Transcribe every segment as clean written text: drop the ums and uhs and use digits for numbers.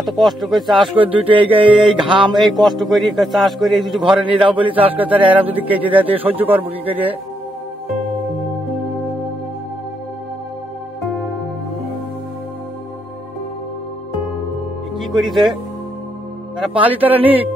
এত কষ্ট করে চাষ করে দুটো এই ঘাম এই কষ্ট করে চাষ করে যদি ঘরে নিয়ে যাও বলি চাষ করে তাহলে এরা যদি কেটে দেয় সহ্য করবো কি করে? কি করিছে তারা পালি তারা নিক।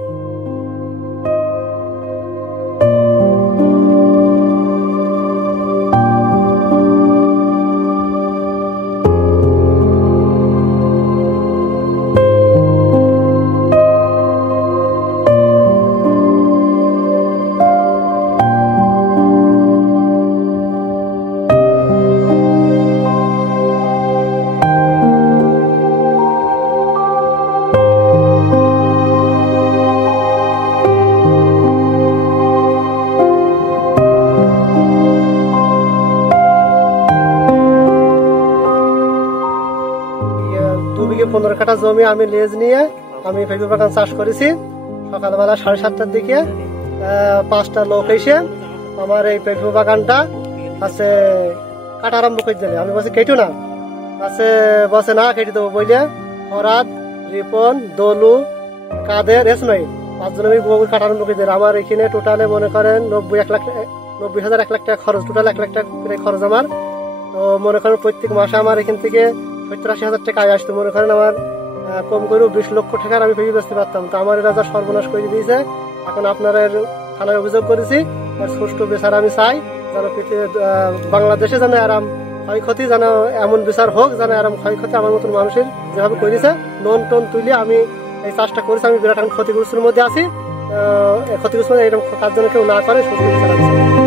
পনেরো কাঠা জমি আমি লেজ নিয়ে আমি পেঁপে বাগান চাষ করেছি। সকালবেলা 7:30টার দিকে 5টা লোক এসে আমার এই পেঁপে বাগানটা আছে কাটা আরম্ভ করে দিলে। আমি বলছি কেটো না, আছে বসে না কেটে দেবো বইলে ফরাদ, রিপন, দলু, কাদের, ইসমাইল 5 জন আমি কাটা আরম্ভ করে দিলে। আমার এখানে টোটালে মনে করেন 90,000 1 লাখ টাকা খরচ, টোটাল 1 লাখ টাকা খরচ আমার। তো মনে করেন প্রত্যেক মাসে আমার এখান থেকে 70-80 হাজার টাকা আয় আসতো। মনে করেন আমার কম করেও 20 লক্ষ টাকার আমি পেঁপে বেচতে পারতাম। তো আমার এরা যা সর্বনাশ করে দিয়েছে, এখন আপনারা থানায় অভিযোগ করেছি। এর সুষ্ঠু বিচার আমি চাই, যেন বাংলাদেশে যেন আরাম ক্ষয়ক্ষতি যেন এমন বিচার হোক, যেন আরাম ক্ষয়ক্ষতি আমার মতন মানুষের যেভাবে করেছে লোন টোন তুলে আমি এই চাষটা করেছি। আমি বিরাট এখন ক্ষতিগ্রস্তের মধ্যে আছি। ক্ষতিগ্রস্ত এরকম কাজ যেন কেউ না করে, সুষ্ঠু বিচার আছে।